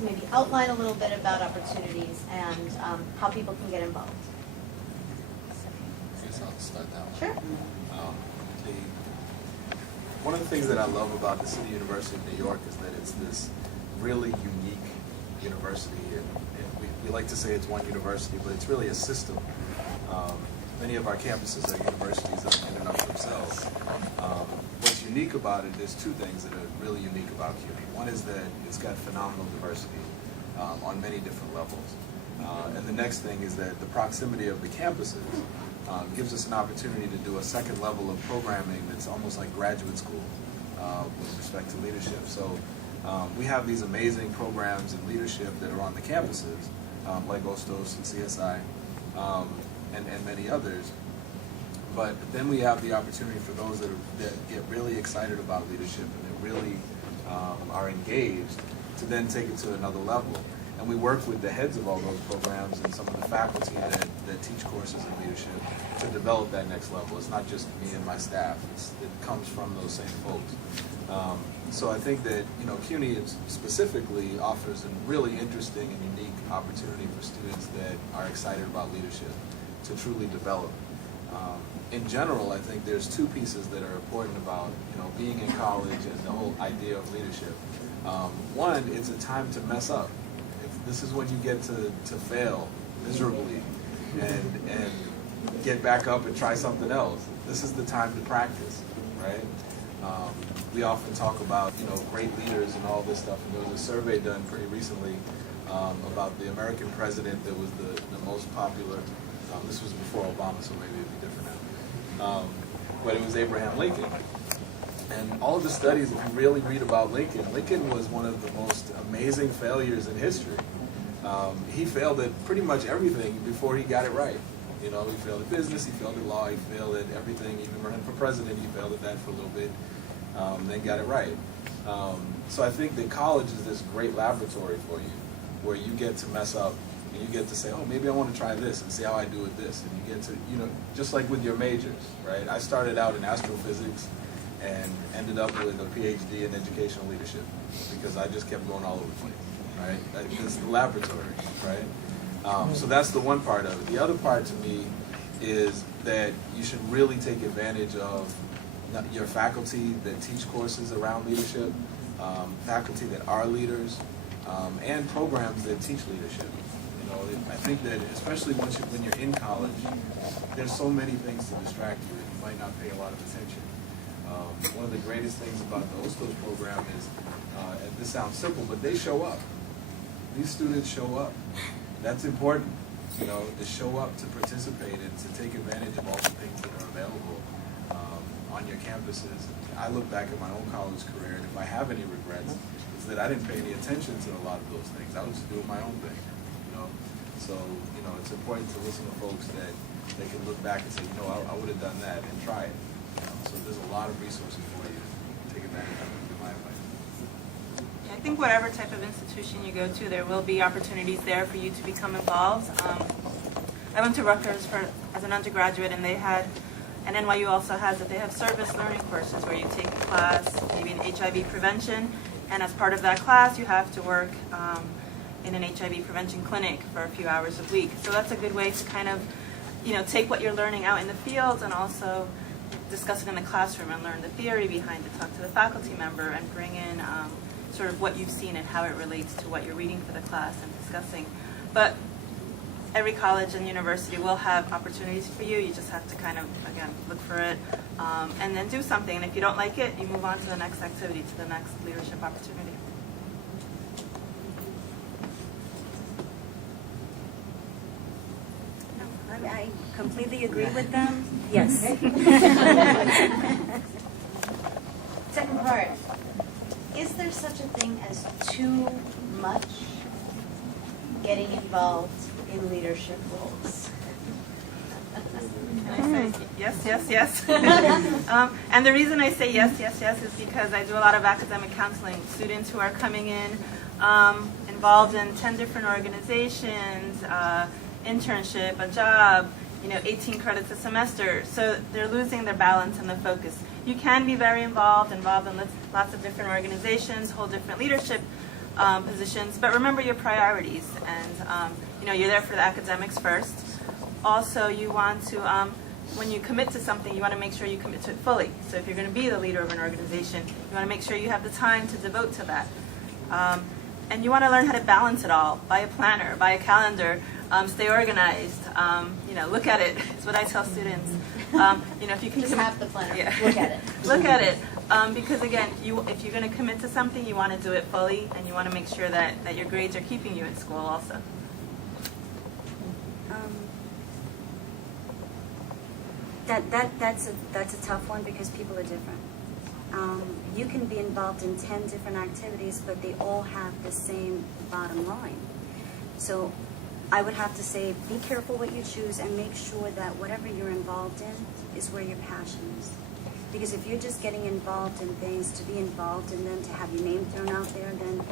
maybe outline a little bit about opportunities and how people can get involved. I guess I'll start that one. Sure. One of the things that I love about the City University of New York is that it's this really unique university. And we like to say it's one university, but it's really a system. Many of our campuses are universities in and of themselves. What's unique about it, there's two things that are really unique about CUNY. One is that it's got phenomenal diversity on many different levels. And the next thing is that the proximity of the campuses gives us an opportunity to do a second level of programming that's almost like graduate school with respect to leadership. So we have these amazing programs in leadership that are on the campuses, like Hostos and CSI, and many others. But then we have the opportunity for those that get really excited about leadership and that really are engaged to then take it to another level. And we work with the heads of all those programs and some of the faculty that teach courses in leadership to develop that next level. It's not just me and my staff. It comes from those same folks. So I think that CUNY specifically offers a really interesting and unique opportunity for students that are excited about leadership to truly develop. In general, I think there's two pieces that are important about being in college and the whole idea of leadership. One, it's a time to mess up. This is when you get to fail miserably and get back up and try something else. This is the time to practice, right? We often talk about great leaders and all this stuff, and there was a survey done pretty recently about the American president that was the most popular. This was before Obama, so maybe it'd be different now. But it was Abraham Lincoln. And all of the studies, if you really read about Lincoln, Lincoln was one of the most amazing failures in history. He failed at pretty much everything before he got it right. He failed at business, he failed at law, he failed at everything. Even running for president, he failed at that for a little bit, then got it right. So I think that college is this great laboratory for you, where you get to mess up and you get to say, oh, maybe I want to try this and see how I do with this. And you get to, just like with your majors, right? I started out in astrophysics and ended up with a PhD in educational leadership because I just kept going all over the place, right? It's the laboratory, right? So that's the one part of it. The other part to me is that you should really take advantage of your faculty that teach courses around leadership, faculty that are leaders, and programs that teach leadership. I think that especially when you're in college, there's so many things to distract you that you might not pay a lot of attention. One of the greatest things about the Hostos program is, and this sounds simple, but they show up. These students show up. That's important, to show up, to participate, and to take advantage of all the things that are available on your campuses. I look back at my own college career, and if I have any regrets, it's that I didn't pay any attention to a lot of those things. I was just doing my own thing, So, it's important to listen to folks that they can look back and say, I would have done that and try it. So there's a lot of resources for you to take advantage of, in my opinion. I think whatever type of institution you go to, there will be opportunities there for you to become involved. I went to Rutgers as an undergraduate, and they had, and NYU also has it, they have service learning courses where you take a class, maybe in HIV prevention, and as part of that class you have to work in an HIV prevention clinic for a few hours a week. So that's a good way to kind of, take what you're learning out in the field and also discuss it in the classroom and learn the theory behind it, talk to the faculty member and bring in sort of what you've seen and how it relates to what you're reading for the class and discussing. But every college and university will have opportunities for you. You just have to kind of, again, look for it and then do something. And if you don't like it, you move on to the next activity, to the next leadership opportunity. I completely agree with them. Yes. Second part. Is there such a thing as too much getting involved in leadership roles? Can I say yes? And the reason I say yes is because I do a lot of academic counseling. Students who are coming in involved in 10 different organizations, internship, a job, 18 credits a semester. So they're losing their balance and the focus. You can be very involved in lots of different organizations, hold different leadership positions, but remember your priorities, and you're there for the academics first. Also, you want to, when you commit to something, you want to make sure you commit to it fully. So if you're going to be the leader of an organization, you want to make sure you have the time to devote to that. And you want to learn how to balance it all. Buy a planner, buy a calendar, stay organized. Look at it. It's what I tell students. If you can You just have the planner. Yeah. Look at it. Look at it. Because again, if you're going to commit to something, you want to do it fully, and you want to make sure that your grades are keeping you in school also. That's a tough one because people are different. You can be involved in 10 different activities, but they all have the same bottom line. So I would have to say, be careful what you choose and make sure that whatever you're involved in is where your passion is. Because if you're just getting involved in things to be involved in them, to have your name thrown out there, then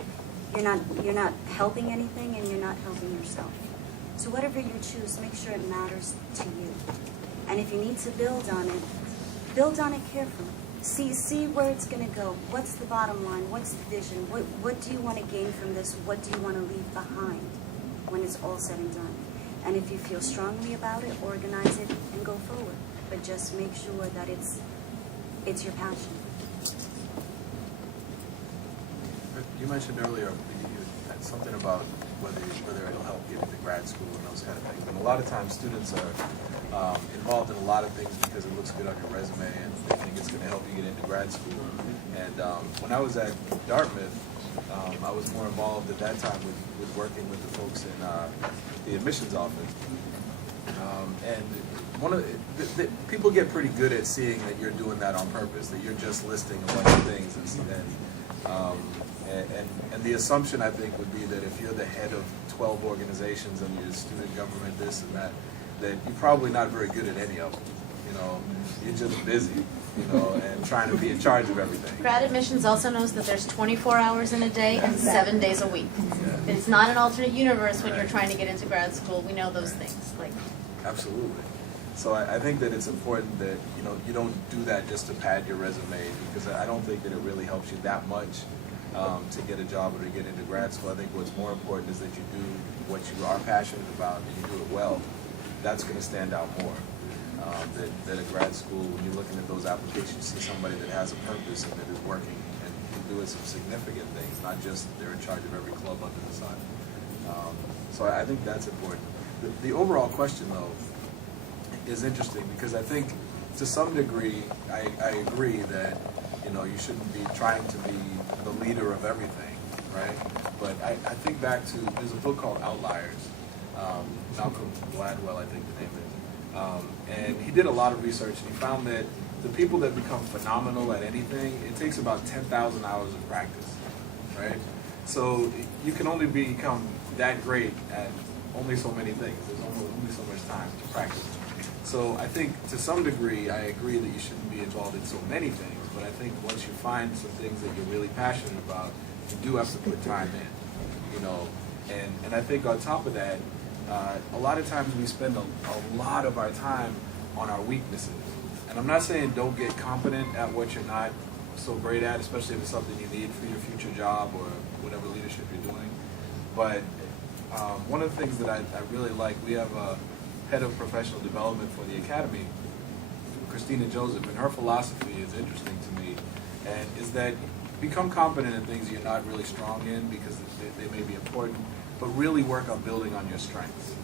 you're not helping anything and you're not helping yourself. So whatever you choose, make sure it matters to you. And if you need to build on it carefully. See where it's going to go. What's the bottom line? What's the vision? What do you want to gain from this? What do you want to leave behind when it's all said and done? And if you feel strongly about it, organize it and go forward. But just make sure that it's your passion. You mentioned earlier something about whether it'll help get into grad school and those kind of things. And a lot of times students are involved in a lot of things because it looks good on your resume and they think it's going to help you get into grad school. And when I was at Dartmouth, I was more involved at that time with working with the folks in the admissions office. And one of the people get pretty good at seeing that you're doing that on purpose, that you're just listing a bunch of things. And the assumption, I think, would be that if you're the head of 12 organizations and you're student government, this and that you're probably not very good at any of them. You're just busy, and trying to be in charge of everything. Grad admissions also knows that there's 24 hours in a day and 7 days a week. Yeah. It's not an alternate universe when you're trying to get into grad school. We know those things. Absolutely. So I think that it's important that you don't do that just to pad your resume, because I don't think that it really helps you that much to get a job or to get into grad school. I think what's more important is that you do what you are passionate about and you do it well. That's going to stand out more. That at grad school, when you're looking at those applications, you see somebody that has a purpose and that is working and doing some significant things, not just they're in charge of every club under the sun. So I think that's important. The overall question, though, is interesting because I think to some degree I agree that you shouldn't be trying to be the leader of everything, right? But I think back to, there's a book called Outliers. Malcolm Gladwell, I think the name is. And he did a lot of research and he found that the people that become phenomenal at anything, it takes about 10,000 hours of practice, right? So you can only become that great at only so many things. There's only so much time to practice. So I think to some degree I agree that you shouldn't be involved in so many things, but I think once you find some things that you're really passionate about, you do have to put time in, and I think on top of that, a lot of times we spend a lot of our time on our weaknesses. And I'm not saying don't get competent at what you're not so great at, especially if it's something you need for your future job or whatever leadership you're doing. But one of the things that I really like, we have a head of professional development for the Academy, Christina Joseph, and her philosophy is interesting to me, and is that become competent in things you're not really strong in because they may be important, but really work on building on your strengths.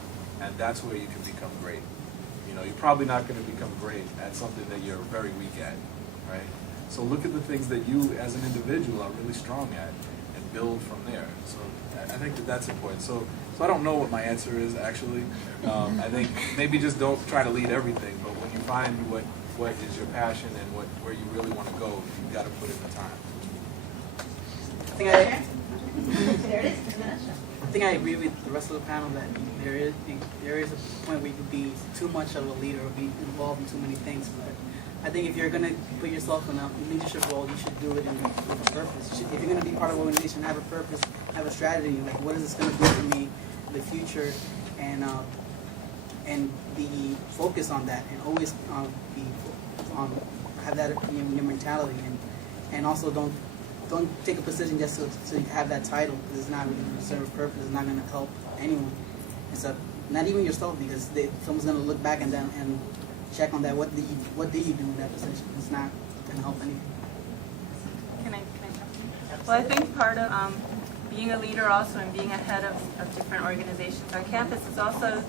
And that's where you can become great. You're probably not going to become great at something that you're very weak at, right? So look at the things that you as an individual are really strong at and build from there. So I think that that's important. So I don't know what my answer is, actually. I think maybe just don't try to lead everything, but when you find what is your passion and where you really want to go, you've got to put in the time. I think I agree with the rest of the panel that there is a point where you could be too much of a leader or be involved in too many things. But I think if you're going to put yourself in a leadership role, you should do it with a purpose. If you're going to be part of an organization, have a purpose, have a strategy. Like, what is this going to do for me in the future, and be focused on that, and always have that in your mentality, and also don't don't take a position just to have that title, because it's not really going to serve a purpose. It's not going to help anyone. It's not even yourself, because someone's going to look back and check on that. What did you do in that position? It's not going to help anything. Can I jump in? Well, I think part of being a leader also and being a head of different organizations on campus is also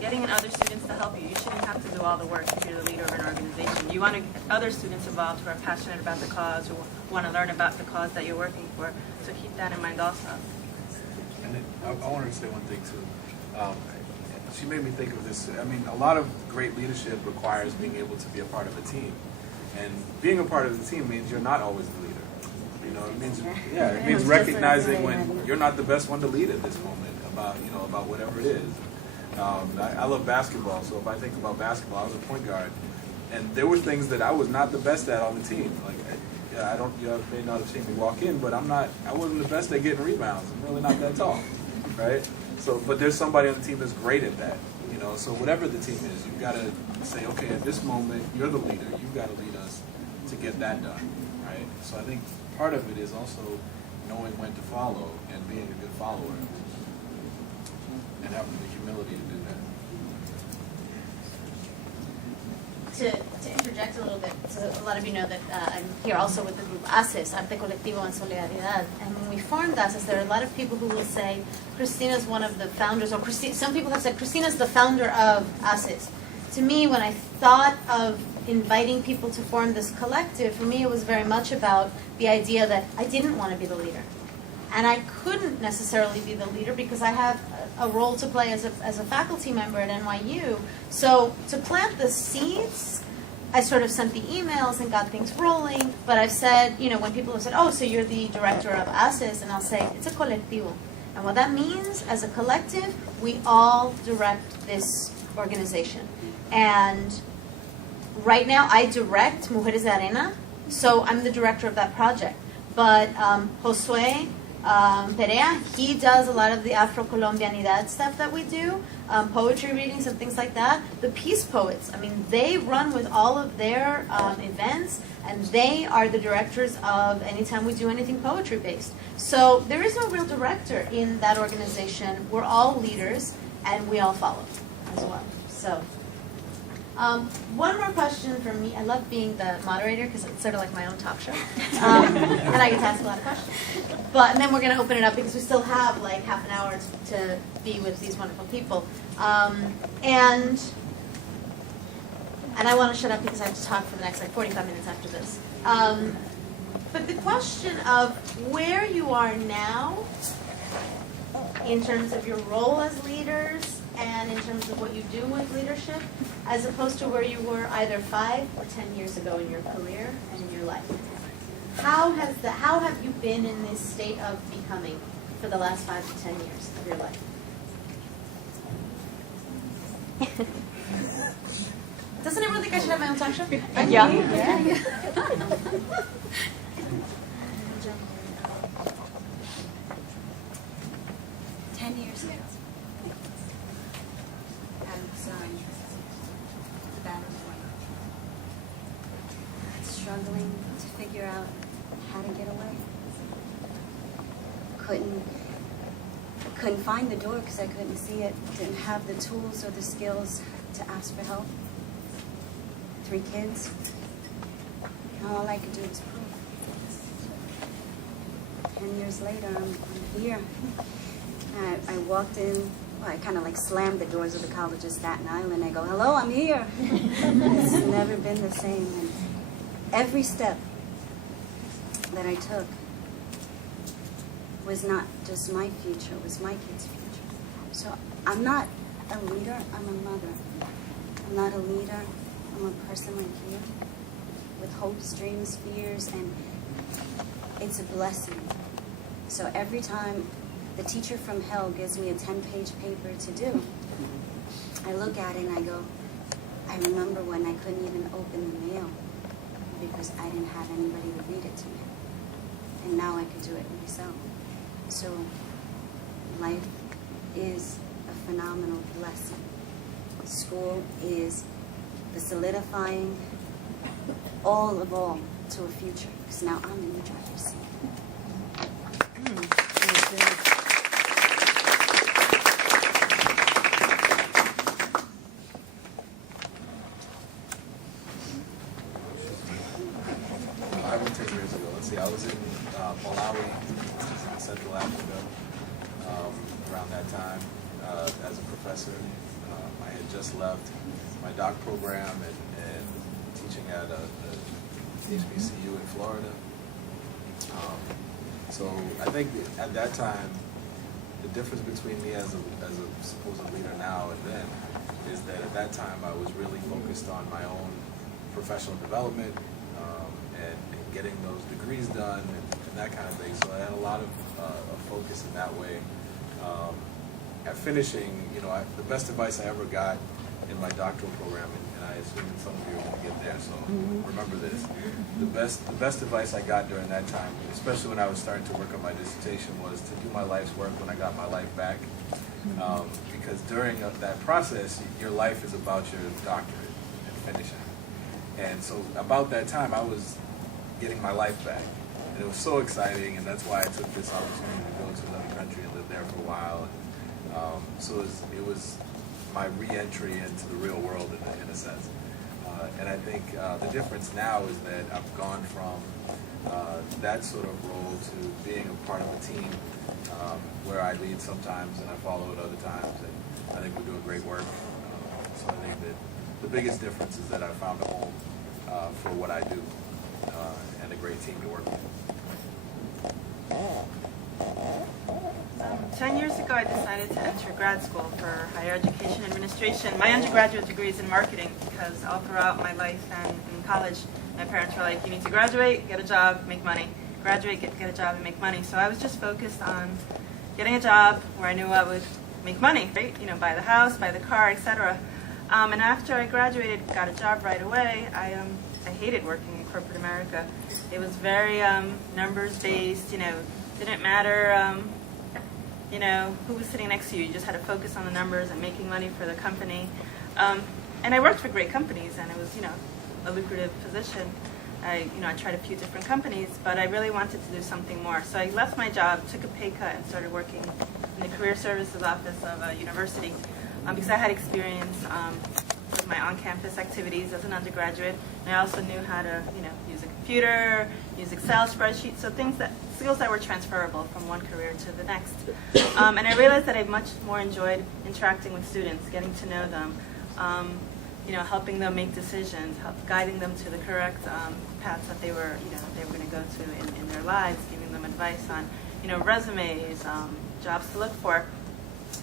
getting in other students to help you. You shouldn't have to do all the work if you're the leader of an organization. You want to get other students involved who are passionate about the cause, who want to learn about the cause that you're working for. So keep that in mind also. And then I wanted to say one thing too. She made me think of this. I mean, a lot of great leadership requires being able to be a part of a team. And being a part of the team means you're not always the leader. You know, it means it means recognizing when you're not the best one to lead at this moment about whatever it is. I love basketball, so if I think about basketball, I was a point guard, and there were things that I was not the best at on the team. Like, you may not have seen me walk in, but I wasn't the best at getting rebounds. I'm really not that tall, right? So, but there's somebody on the team that's great at that. You know, so whatever the team is, you've got to say, okay, at this moment, you're the leader. You've got to lead us to get that done, right? So I think part of it is also knowing when to follow and being a good follower and having the humility to do that. To interject a little bit, so a lot of you know that I'm here also with the group ACES, Arte Colectivo en Solidaridad. And when we formed ACES, there are a lot of people who will say Christina's one of the founders, or some people have said Christina's the founder of ACES. To me, when I thought of inviting people to form this collective, for me it was very much about the idea that I didn't want to be the leader. And I couldn't necessarily be the leader because I have a role to play as a faculty member at NYU. So to plant the seeds, I sort of sent the emails and got things rolling. But I've said, when people have said, oh, so you're the director of ACES, and I'll say, it's a colectivo. And what that means, as a collective, we all direct this organization. And right now, I direct Mujeres de Arena, so I'm the director of that project. But Josue Perea, he does a lot of the Afro-Colombianidad stuff that we do, poetry readings and things like that. The Peace Poets, I mean, they run with all of their events, and they are the directors of anytime we do anything poetry-based. So there is no real director in that organization. We're all leaders, and we all follow as well. So. One more question from me. I love being the moderator because it's sort of like my own talk show. And I get to ask a lot of questions. And then we're going to open it up because we still have like half an hour to be with these wonderful people. And I want to shut up because I have to talk for the next 45 minutes after this. But the question of where you are now in terms of your role as leaders and in terms of what you do with leadership, as opposed to where you were either 5 or 10 years ago in your career and in your life. How have you been in this state of becoming for the last 5 to 10 years of your life? Doesn't everyone think I should have my own talk show? Yeah. 10 years ago. Struggling to figure out how to get away. Couldn't find the door because I couldn't see it. Didn't have the tools or the skills to ask for help. 3 kids. And all I could do was prove. 10 years later, I'm here. I walked in. Well, I kind of like slammed the doors of the college of Staten Island. I go, hello, I'm here. It's never been the same. And every step that I took was not just my future, it was my kids' future. So I'm not a leader, I'm a mother. I'm not a leader, I'm a person like you with hopes, dreams, fears, and it's a blessing. So every time the teacher from hell gives me a 10-page paper to do, I look at it and I go, I remember when I couldn't even open the mail because I didn't have anybody to read it to me. And now I could do it myself. So life is a phenomenal blessing. School is the solidifying all to a future, because now I'm in the driver's seat. I went 10 years ago. Let's see, I was in Malawi, Central Africa, around that time as a professor. I had just left my doc program and teaching at a HBCU in Florida. So I think at that time, the difference between me as a supposed leader now and then is that at that time I was really focused on my own professional development and getting those degrees done and that kind of thing. So I had a lot of focus in that way. At finishing, the best advice I ever got in my doctoral program, and I assume some of you are going to get there, so remember this. The best advice I got during that time, especially when I was starting to work on my dissertation, was to do my life's work when I got my life back. Because during that process, your life is about your doctorate and finishing. And so about that time, I was getting my life back. And it was so exciting, and that's why I took this opportunity to go to another country and live there for a while. So it was my re-entry into the real world in a sense. And I think the difference now is that I've gone from that sort of role to being a part of a team where I lead sometimes and I follow at other times, and I think we're doing great work. So I think that the biggest difference is that I found a home for what I do and a great team to work with. 10 years ago, I decided to enter grad school for higher education administration. My undergraduate degree is in marketing because all throughout my life and in college, my parents were like, you need to graduate, get a job, make money. Graduate, get a job, and make money. So I was just focused on getting a job where I knew I would make money, right? Buy the house, buy the car, etc. And after I graduated, got a job right away, I hated working in corporate America. It was very numbers-based, didn't matter who was sitting next to you. You just had to focus on the numbers and making money for the company. And I worked for great companies, and it was, a lucrative position. I tried a few different companies, but I really wanted to do something more. So I left my job, took a pay cut, and started working in the career services office of a university because I had experience with my on-campus activities as an undergraduate, and I also knew how to, use a computer, use Excel spreadsheets, so skills that were transferable from one career to the next. And I realized that I much more enjoyed interacting with students, getting to know them, helping them make decisions, guiding them to the correct paths that they were going to go to in their lives, giving them advice on, resumes, jobs to look for.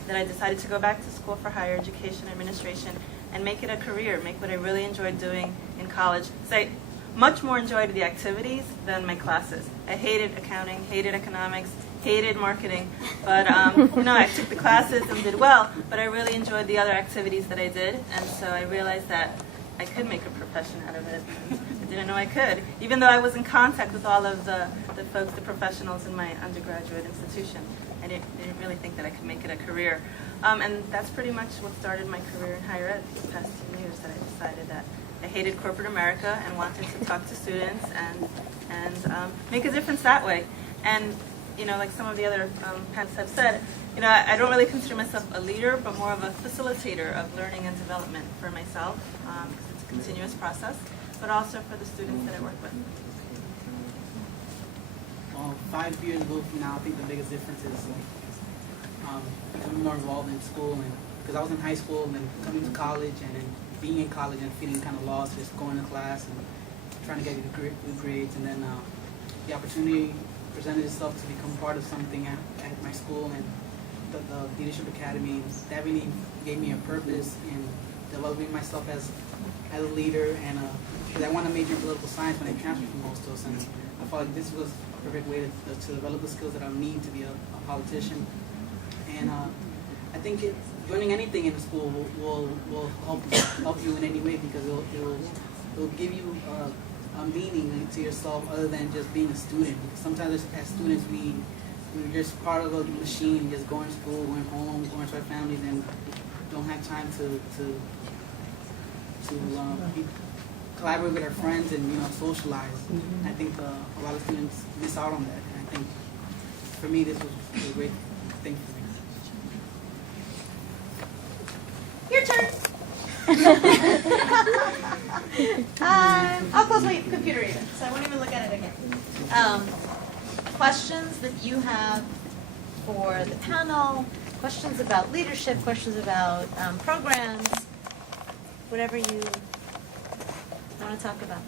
Then I decided to go back to school for higher education administration and make it a career, make what I really enjoyed doing in college. So I much more enjoyed the activities than my classes. I hated accounting, hated economics, hated marketing, but I took the classes and did well, but I really enjoyed the other activities that I did, and so I realized that I could make a profession out of it. I didn't know I could, even though I was in contact with all of the folks, the professionals in my undergraduate institution. I didn't really think that I could make it a career. And that's pretty much what started my career in higher ed the past 10 years, that I decided that I hated corporate America and wanted to talk to students and make a difference that way. And like some of the other panelists have said, I don't really consider myself a leader, but more of a facilitator of learning and development for myself, because it's a continuous process, but also for the students that I work with. Well, 5 years ago from now, I think the biggest difference is becoming more involved in school, and because I was in high school and then coming to college and then being in college and feeling kind of lost, just going to class and trying to get good grades, and then the opportunity presented itself to become part of something at my school and the Leadership Academy. That really gave me a purpose in developing myself as a leader, and because I want to major in political science when I transferred from Hostos, and I felt like this was a perfect way to develop the skills that I need to be a politician. And I think joining anything in the school will help you in any way, because it'll give you a meaning to yourself other than just being a student. Because sometimes as students we're just part of a machine, just going to school, going home, going to our families, and don't have time to collaborate with our friends and, you know, socialize. I think a lot of students miss out on that. And I think for me, this was a great thing for me. Your turn. I'll close my computer even, so I won't even look at it again. Questions that you have for the panel, questions about leadership, questions about programs, whatever you want to talk about.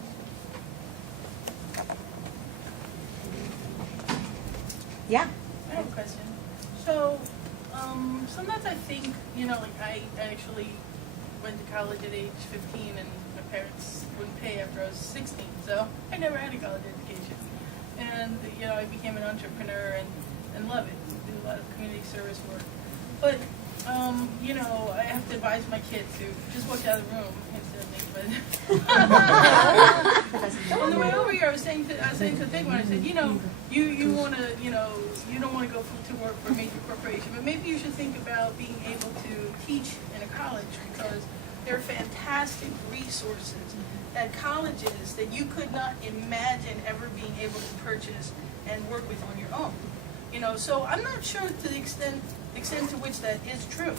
Yeah. I have a question. So, sometimes I think, you know, like I actually went to college at age 15 and my parents wouldn't pay after I was 16, so I never had a college education. And, you know, I became an entrepreneur and love it. Do a lot of community service work. But, you know, I have to advise my kid to just walk out of the room instantly. But on the way over here, I was saying to the big one, I said, you know, you want to, you know, you don't want to go to work for a major corporation, but maybe you should think about being able to teach in a college, because there are fantastic resources at colleges that you could not imagine ever being able to purchase and work with on your own. You know, so I'm not sure to the extent to which that is true,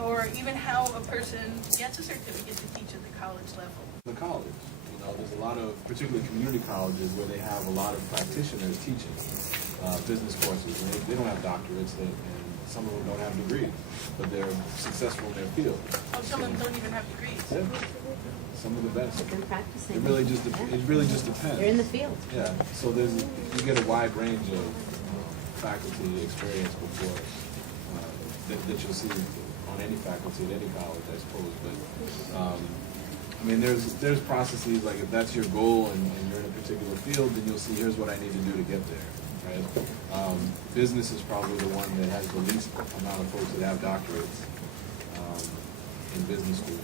or even how a person gets a certificate to teach at the college level. The college, you know, there's a lot of, particularly community colleges, where they have a lot of practitioners teaching business courses, and they don't have doctorates, and some of them don't have degrees, but they're successful in their field. Oh, some of them don't even have degrees. Yeah. Some of the best. They've been practicing. It really just depends. They're in the field. Yeah, so you get a wide range of faculty experience before that you'll see on any faculty at any college, I suppose. But I mean, there's processes, like if that's your goal and you're in a particular field, then you'll see, here's what I need to do to get there. Right? Business is probably the one that has the least amount of folks that have doctorates in business schools.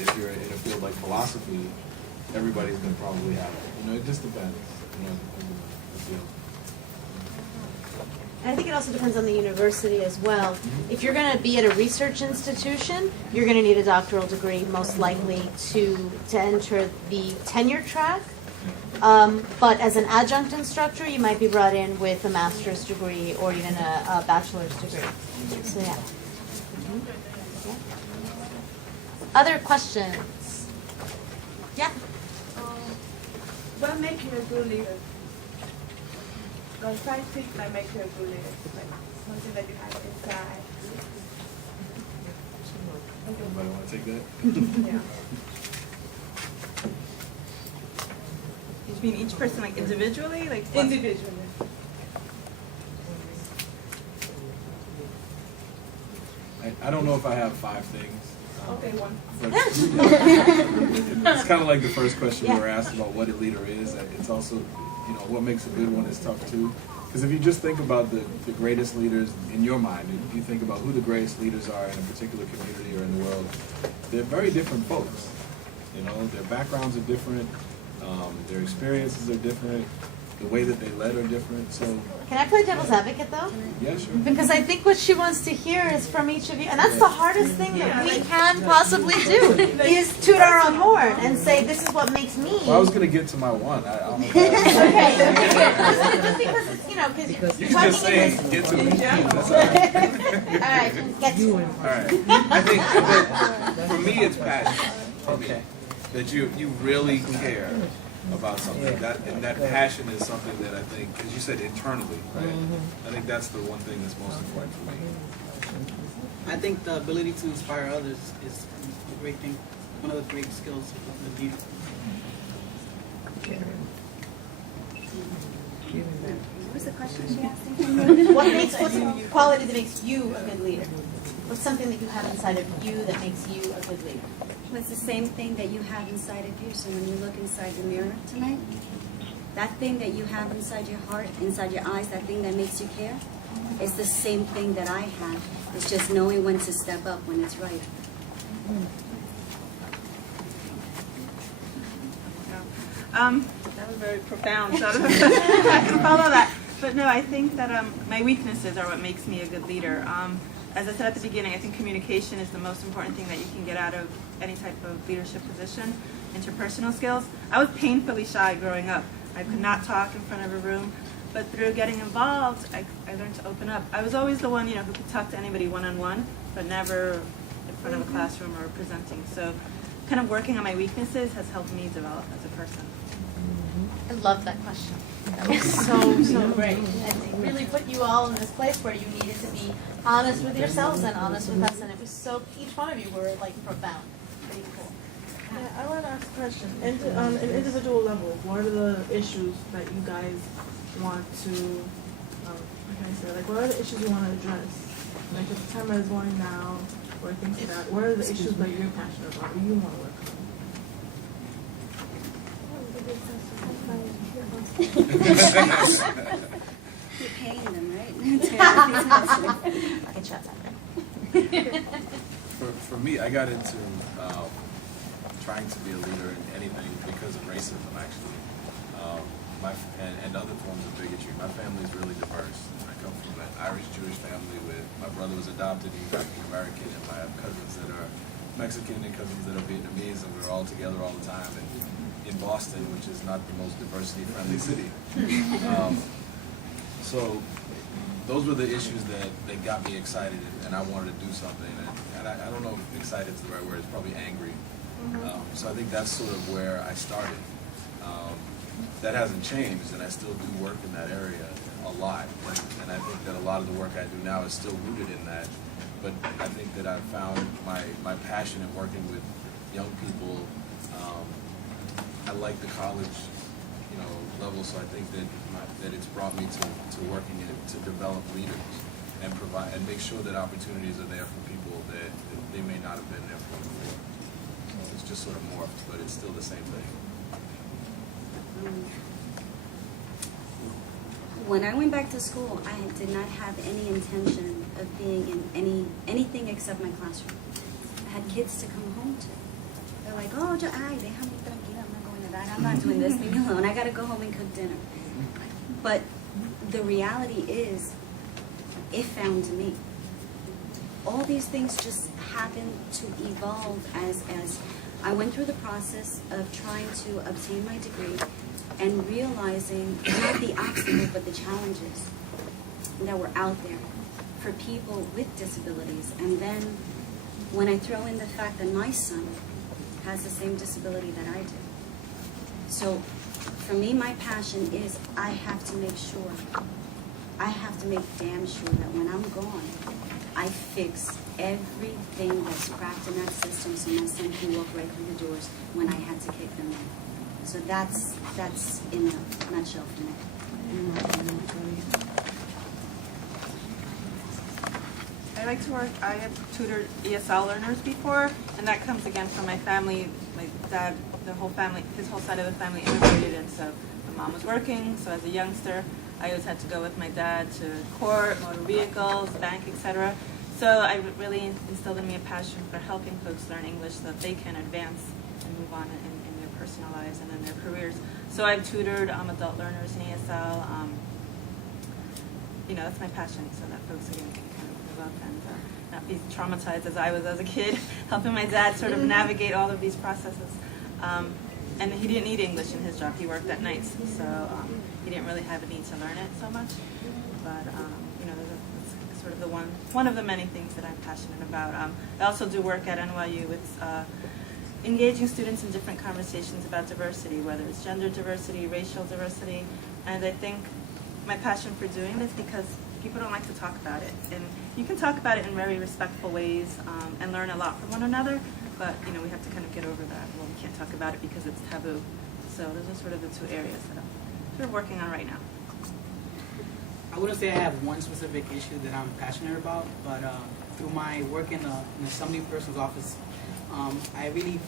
If you're in a field like philosophy, everybody's going to probably have it. You know, it just depends. You know, the field. And I think it also depends on the university as well. If you're going to be at a research institution, you're going to need a doctoral degree, most likely, to enter the tenure track. But as an adjunct instructor, you might be brought in with a master's degree or even a bachelor's degree. So yeah. Other questions? Yeah. What makes you a good leader? Like 5 things that make you a good leader, like something that you have inside. Anybody want to take that? Yeah. You mean each person, like individually, like what? Individually. I don't know if I have 5 things. Okay, one. But it's kind of like the first question we were asked about what a leader is. It's also, you know, what makes a good one is tough too. Because if you just think about the greatest leaders in your mind, if you think about who the greatest leaders are in a particular community or in the world, they're very different folks. You know, their backgrounds are different, their experiences are different, the way that they led are different. So, Can I play devil's advocate though? yeah, sure. Because I think what she wants to hear is from each of you, and that's the hardest thing that we can possibly do, is toot our own horn and say, this is what makes me. Well, I was going to get to my one. I don't know. Okay, just because it's, you know, because You you're can talking just say, in this. get to me. That's all right. All right, get to it. All right. I think for me, it's passion. Okay. That you really care about something. And that passion is something that I think, as you said, internally, right? I think that's the one thing that's most important for me. I think the ability to inspire others is a great thing, one of the great skills of the leader. What was the question she asked? What's a quality that makes you a good leader? What's something that you have inside of you that makes you a good leader? Well, it's the same thing that you have inside of you. So when you look inside the mirror tonight, that thing that you have inside your heart, inside your eyes, that thing that makes you care, is the same thing that I have. It's just knowing when to step up when it's right. That was very profound. So I can follow that. But no, I think that my weaknesses are what makes me a good leader. As I said at the beginning, I think communication is the most important thing that you can get out of any type of leadership position. Interpersonal skills. I was painfully shy growing up. I could not talk in front of a room, but through getting involved, I learned to open up. I was always the one, who could talk to anybody one-on-one, but never in front of a classroom or presenting. So kind of working on my weaknesses has helped me develop as a person. I love that question. That was so great. And it really put you all in this place where you needed to be honest with yourselves and honest with us, and it was so, each one of you were like profound. Pretty cool. Yeah, I want to ask a question. On an individual level, what are the issues that you guys want to, what are the issues you want to address? Like if the time is going now, or things like that, what are the issues that you're passionate about, or you want to work on? You're paying them, right? I can chat that. For me, I got into trying to be a leader in anything because of racism, actually, and other forms of bigotry. My family is really diverse. I come from an Irish-Jewish family with my brother was adopted, he's African-American, and I have cousins that are Mexican and cousins that are Vietnamese, and we're all together all the time. And in Boston, which is not the most diversity-friendly city. So those were the issues that got me excited, and I wanted to do something. And I don't know if excited is the right word, it's probably angry. So I think that's sort of where I started. That hasn't changed, and I still do work in that area a lot. And I think that a lot of the work I do now is still rooted in that. But I think that I've found my passion in working with young people. I like the college, level, so I think that it's brought me to working in it to develop leaders and provide and make sure that opportunities are there for people that they may not have been there for before. So it's just sort of morphed, but it's still the same thing. When I went back to school, I did not have any intention of being in anything except my classroom. I had kids to come home to. They're like, oh, déjame tranquila, I'm not going to that. I'm not doing this, leave me alone. I got to go home and cook dinner. But the reality is, it found me. All these things just happened to evolve as I went through the process of trying to obtain my degree and realizing not the obstacle but the challenges that were out there for people with disabilities. And then when I throw in the fact that my son has the same disability that I do. So for me, my passion is I have to make damn sure that when I'm gone, I fix everything that's cracked in that system so my son can walk right through the doors when I had to kick them in. So that's in a nutshell for me. I like to work, I have tutored ESL learners before, and that comes again from my family. My dad, his whole side of the family immigrated, and so my mom was working, so as a youngster, I always had to go with my dad to court, motor vehicles, bank, etc. So I really instilled in me a passion for helping folks learn English so that they can advance and move on in their personal lives and in their careers. So I've tutored adult learners in ESL. That's my passion, so that folks again can kind of move up and not be traumatized as I was as a kid, helping my dad sort of navigate all of these processes. And he didn't need English in his job. He worked at nights, so he didn't really have a need to learn it so much. But that's sort of one of the many things that I'm passionate about. I also do work at NYU with engaging students in different conversations about diversity, whether it's gender diversity, racial diversity, and I think my passion for doing this because people don't like to talk about it, and you can talk about it in very respectful ways and learn a lot from one another, but we have to kind of get over that. Well, we can't talk about it because it's taboo. So those are sort of the two areas that I'm sort of working on right now. I wouldn't say I have one specific issue that I'm passionate about, but through my work in an assembly person's office, I really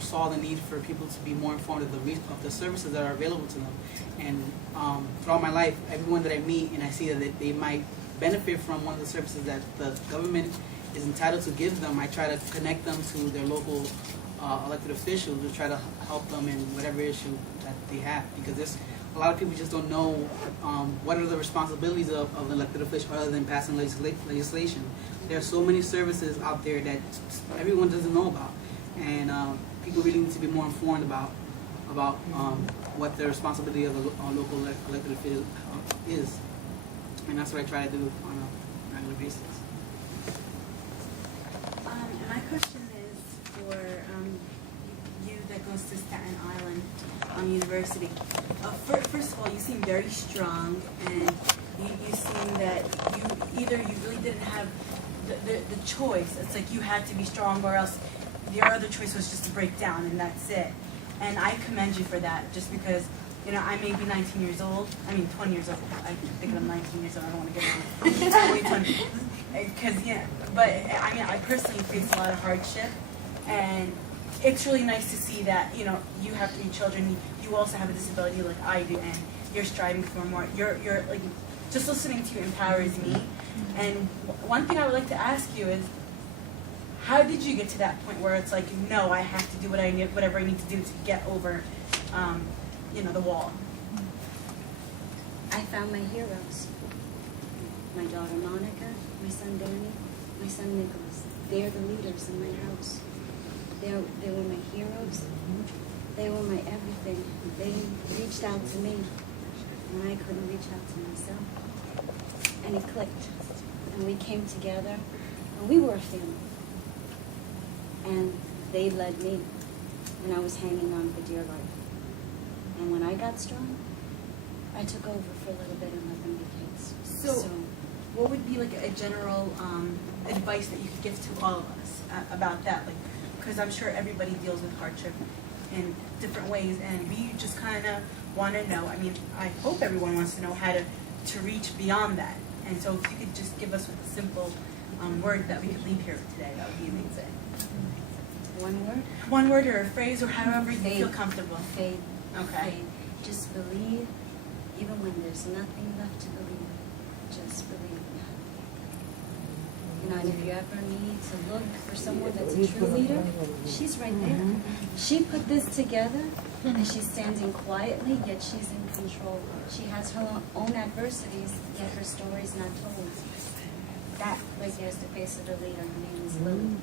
saw the need for people to be more informed of the services that are available to them. And throughout my life, everyone that I meet and I see that they might benefit from one of the services that the government is entitled to give them, I try to connect them to their local elected officials to try to help them in whatever issue that they have. Because there's a lot of people just don't know what are the responsibilities of an elected official other than passing legislation. There are so many services out there that everyone doesn't know about, and people really need to be more informed about what the responsibility of a local elected official is, and that's what I try to do on a regular basis. My question is for you that goes to Staten Island University. First of all, you seem very strong, and you seem that you really didn't have the choice. It's like you had to be strong, or else your other choice was just to break down, and that's it. And I commend you for that, just because, you know, I may be 19 years old. I mean, 20 years old. I think I'm 19 years old. I don't want to get on. I'm only 20. Because, yeah. But, I mean, I personally face a lot of hardship. And it's really nice to see that, you know, you have 3 children. You also have a disability like I do. And you're striving for more. You're like, just listening to you empowers me. And one thing I would like to ask you is, how did you get to that point where it's like, no, I have to do whatever I need to do to get over, you know, the wall? I found my heroes. My daughter Monica, my son Danny, my son Nicholas. They're the leaders in my house. They were my heroes. They were my everything. They reached out to me when I couldn't reach out to myself. And it clicked. And we came together, and we were a family. And they led me when I was hanging on for dear life. And when I got strong, I took over for a little bit and let them be kids. So what would be like a general advice that you could give to all of us about that? Like, because I'm sure everybody deals with hardship in different ways, and we just kind of want to know. I mean, I hope everyone wants to know how to reach beyond that. And so if you could just give us a simple word that we could leave here today, that would be amazing. One word? One word or a phrase, or however you Faith. feel comfortable. Faith. Okay. Faith. Just believe, even when there's nothing left to believe. Just believe. You know, and if you ever need to look for someone that's a true leader, she's right there. She put this together, and she's standing quietly, yet she's in control. She has her own adversities, yet her story's not told. That right there is the face of the leader. Her name is Lily.